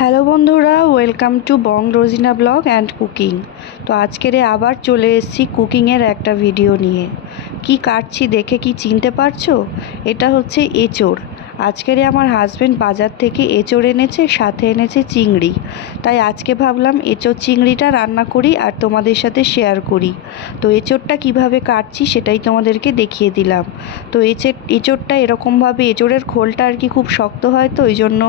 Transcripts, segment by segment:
Hello বন্ধুরা, welcome to bong Rozina blog and cooking. তো আজকের আবার চলে এসেছি কুকিংয়ের একটা ভিডিও নিয়ে। কি কাটছি দেখে কি চিনতে পারছ? এটা হচ্ছে এঁচোড়। আজকের আমার হাজব্যান্ড বাজার থেকে এঁচোড় এনেছে, সাথে এনেছে চিংড়ি। তাই আজকে ভাবলাম এঁচোড় চিংড়িটা রান্না করি আর তোমাদের সাথে শেয়ার করি। তো এঁচোড়টা কীভাবে কাটছি সেটাই তোমাদেরকে দেখিয়ে দিলাম। তো এঁচে এঁচোড়টা এরকমভাবে এঁচোড়ের খোলটা আর কি খুব শক্ত হয়, তো ওই জন্য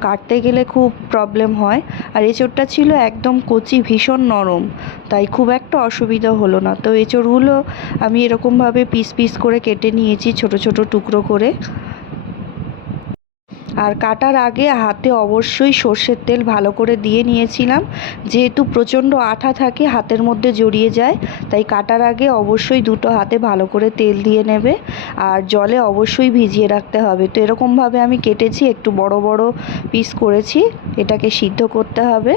কাটতে গেলে খুব প্রবলেম হয়। আর এঁচোড়টা ছিল একদম কচি, ভীষণ নরম, তাই খুব একটা অসুবিধা হলো না। তো এঁচোড়গুলো আমি এরকমভাবে পিস পিস করে কেটে নিয়েছি ছোট ছোট টুকরো করে। আর কাটার আগে হাতে অবশ্যই সর্ষের তেল ভালো করে দিয়ে নিয়েছিলাম। যেহেতু প্রচণ্ড আঠা থাকে, হাতের মধ্যে জড়িয়ে যায়, তাই কাটার আগে অবশ্যই দুটো হাতে ভালো করে তেল দিয়ে নেবে আর জলে অবশ্যই ভিজিয়ে রাখতে হবে। তো এরকমভাবে আমি কেটেছি, একটু বড় বড় পিস করেছি, এটাকে সিদ্ধ করতে হবে।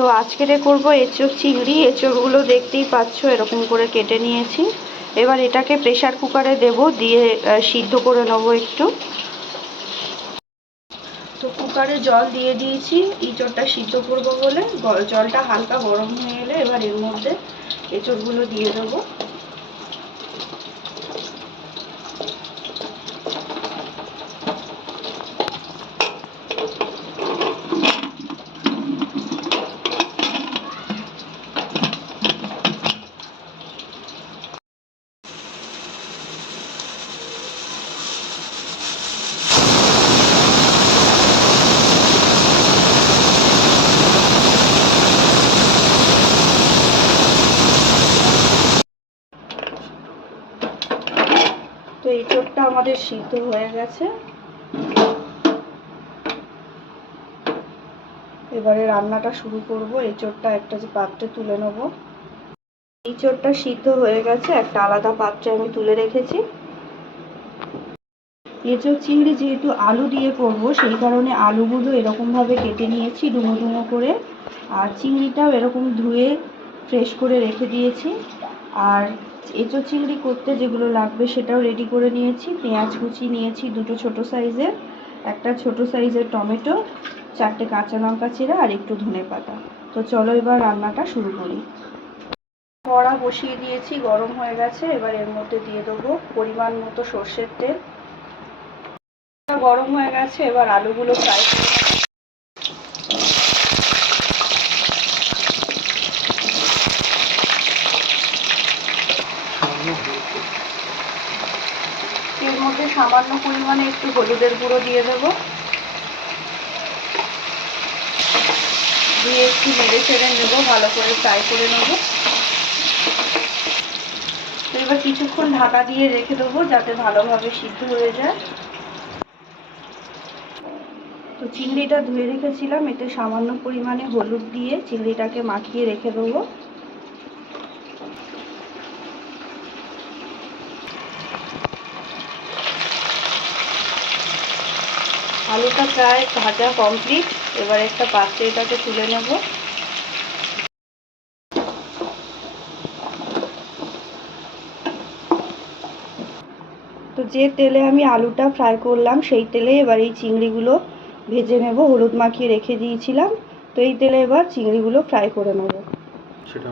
তো আজকেরে করব এঁচোড় চিংড়ি এঁচোড়গুলো দেখতেই পাচ্ছ, এরকম করে কেটে নিয়েছি। এবার এটাকে প্রেসার কুকারে দেব, দিয়ে সিদ্ধ করে নেব একটু। তো কুকারে জল দিয়ে দিয়েছি এঁচোড়টা সিদ্ধ করব বলে। জলটা হালকা গরম হয়ে এলে এবার এর মধ্যে এঁচোড়গুলো দিয়ে দেবো। এঁচোড়টা আমাদের সিদ্ধ হয়ে গেছে। এবারে রান্নাটা শুরু করব। এঁচোড়টা একটা যে পাত্রে তুলে নেব। এঁচোড়টা সিদ্ধ হয়ে গেছে। একটা আলাদা পাত্রে আমি তুলে রেখেছি। এঁচোড় চিংড়ি যেহেতু আলু দিয়ে করব, সেই কারণে আলুগুলো এরকমভাবে কেটে নিয়েছি ডুমো ডুমো করে। আর চিংড়িটাও এরকম ধুয়ে, ফ্রেশ করে রেখে দিয়েছি। আর এঁচো চিংড়ি করতে যেগুলো লাগবে সেটাও রেডি করে নিয়েছি। পেঁয়াজ কুচি নিয়েছি দুটো ছোট সাইজের একটা ছোট সাইজের টমেটো, চারটে কাঁচা লঙ্কা চিরা আর একটু ধনে পাতা। তো চলো এবার রান্নাটা শুরু করি। কড়া বসিয়ে দিয়েছি, গরম হয়ে গেছে, এবার এর মধ্যে দিয়ে দেবো পরিমাণ মতো সর্ষের তেল। গরম হয়ে গেছে, এবার আলুগুলো ফ্রাই করে নেব। এর মধ্যে সামান্য পরিমাণে একটু হলুদের গুঁড়ো দিয়ে দেবো। দিয়ে একটু নেড়ে চেড়ে নেব, ভালো করে ফ্রাই করে নেব। তো এবার কিছুক্ষণ ঢাকা দিয়ে রেখে দেবো যাতে ভালোভাবে সিদ্ধ হয়ে যায়। তো চিংড়িটা ধুয়ে রেখেছিলাম, এতে সামান্য পরিমাণে হলুদ দিয়ে চিংড়িটাকে মাখিয়ে রেখে দেবো। আলুটা প্রায় ভাজা কমপ্লিট এবার একটা পাত্রে এটাকে তুলে নেব। তো যে তেলে আমি আলুটা ফ্রাই করলাম, সেই তেলে এবার এই চিংড়িগুলো ভেজে নেব। হলুদ মাখিয়ে রেখে দিয়েছিলাম। তো এই তেলে এবার চিংড়িগুলো ফ্রাই করে নেব। সেটা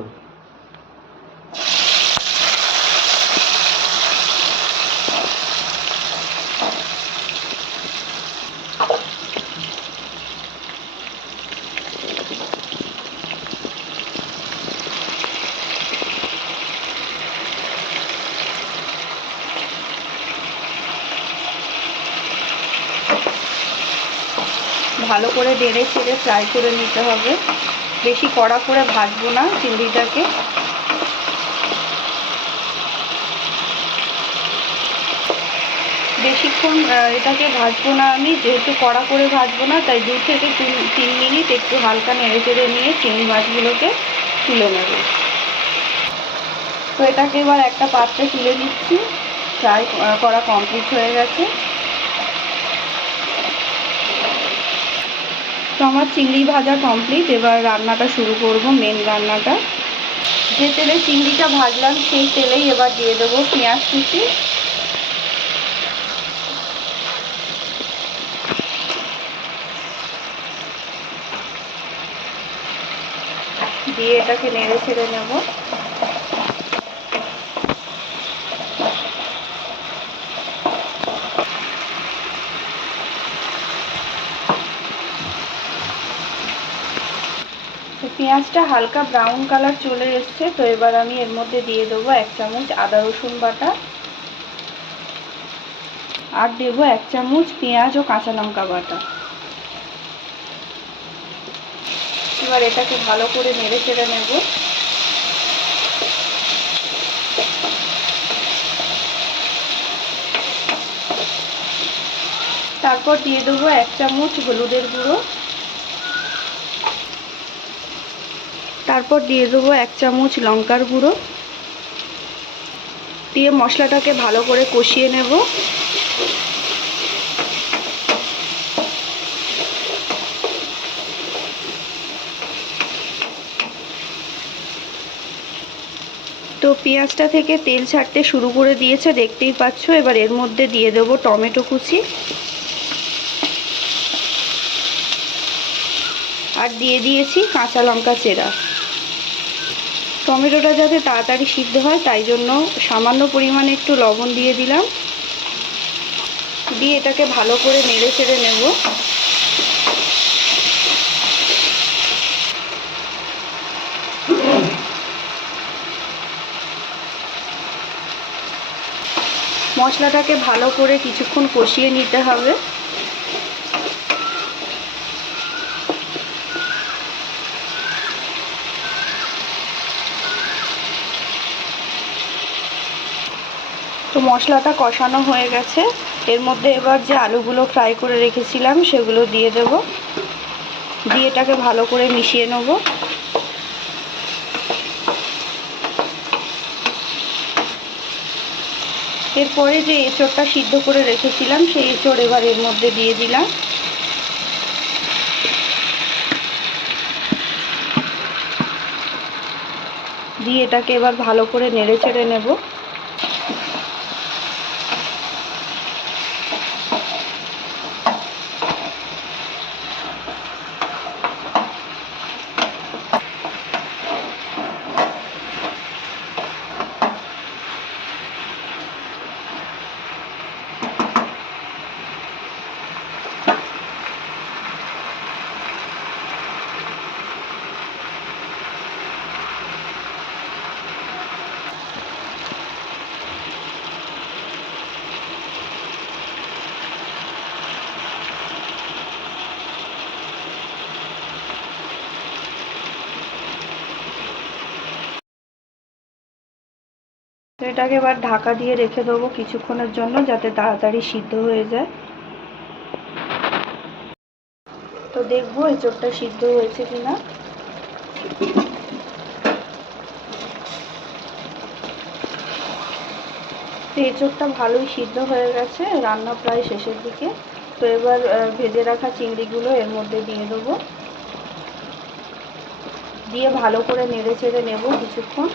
ভালো করে নেড়ে চেড়ে ফ্রাই করে নিতে হবে। বেশি কড়া করে ভাজবো না চিংড়িটাকে। বেশিক্ষণ এটাকে ভাজবো না আমি, যেহেতু কড়া করে ভাজবো না, তাই দু থেকে তিন মিনিট একটু হালকা নেড়ে চেড়ে নিয়ে চিংড়ি মাছগুলোকে তুলে নেব। তো এটাকে এবার একটা পাত্রে তুলে দিচ্ছি ফ্রাই করা কমপ্লিট হয়ে গেছে। তো আমার চিংড়ি ভাজা কমপ্লিট এবার রান্নাটা শুরু করব মেন রান্নাটা। যে তেলে চিংড়িটা ভাজলাম, সেই তেলেই এবার দিয়ে দেবো পেঁয়াজ কুচি। দিয়ে এটাকে নেড়ে ছেড়ে নেব। পেঁয়াজটা হালকা ব্রাউন কালার চলে এসছে, তো এবার আমি এর মধ্যে দিয়ে দেবো এক চামচ আদা রসুন বাটা আর দেবো এক চামচ পেঁয়াজ ও কাঁচা লঙ্কা বাটা। এবার এটাকে ভালো করে নেড়ে চেড়ে নেব। তারপর দিয়ে দেবো এক চামচ হলুদের গুঁড়ো। তারপর দিয়ে দেবো এক চামচ লঙ্কার গুঁড়ো। দিয়ে মশলাটাকে ভালো করে কষিয়ে নেব। তো পেঁয়াজটা থেকে তেল ছাড়তে শুরু করে দিয়েছে, দেখতেই পাচ্ছ। এবার এর মধ্যে দিয়ে দেবো টমেটো কুচি। আর দিয়ে দিয়েছি কাঁচা লঙ্কা চেরা। টমেটোটা যাতে তাড়াতাড়ি সিদ্ধ হয়, তাই জন্য সামান্য পরিমাণে একটু লবণ দিয়ে দিলাম। দিয়ে এটাকে ভালো করে নেড়ে চেড়ে নেব। মশলাটাকে ভালো করে কিছুক্ষণ কষিয়ে নিতে হবে। তো মশলাটা কষানো হয়ে গেছে। এর মধ্যে এবার যে আলুগুলো ফ্রাই করে রেখেছিলাম, সেগুলো দিয়ে দেব। দিয়ে এটাকে ভালো করে মিশিয়ে নেব। এরপরে যে এঁচড়টা সিদ্ধ করে রেখেছিলাম, সেই এঁচড় এবার এর মধ্যে দিয়ে দিলাম। দিয়ে এটাকে এবার ভালো করে নেড়ে চেড়ে নেব। এটাকে এবার ঢাকা দিয়ে রেখে দেবো কিছুক্ষণের জন্য যাতে তাড়াতাড়ি সিদ্ধ হয়ে যায়। তো দেখব এঁচড়টা সিদ্ধ হয়েছে কিনা। তো এঁচড়টা ভালোই সিদ্ধ হয়ে গেছে, রান্না প্রায় শেষের দিকে। তো এবার ভেজে রাখা চিংড়িগুলো এর মধ্যে দিয়ে দেবো। দিয়ে ভালো করে নেড়ে চেড়ে নেব কিছুক্ষণ।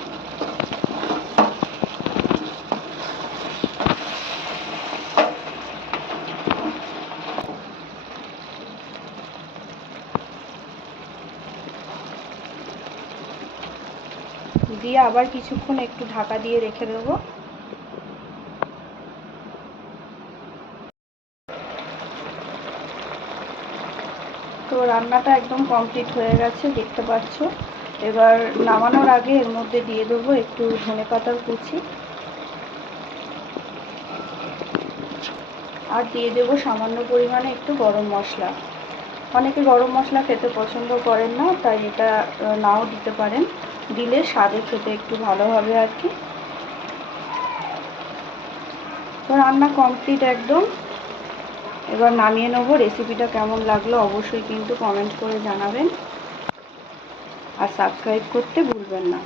দিয়ে আবার কিছুক্ষণ একটু ঢাকা দিয়ে রেখে দেবো। তো রান্নাটা একদম কমপ্লিট হয়ে গেছে, দেখতে পাচ্ছ। এবার নামানোর আগে এর মধ্যে দিয়ে দেবো একটু ধনে পাতার কুচি। আর দিয়ে দেবো সামান্য পরিমাণে একটু গরম মশলা। অনেকে গরম মশলা খেতে পছন্দ করেন না, তাই এটা নাও দিতে পারেন। দিলে স্বাদে খেতে একটু ভালো হবে আর কি। তো রান্না কমপ্লিট একদম। এবার নামিয়ে নেব রেসিপিটা কেমন লাগল অবশ্যই কিন্তু কমেন্ট করে জানাবেন। আর সাবস্ক্রাইব করতে ভুলবেন না।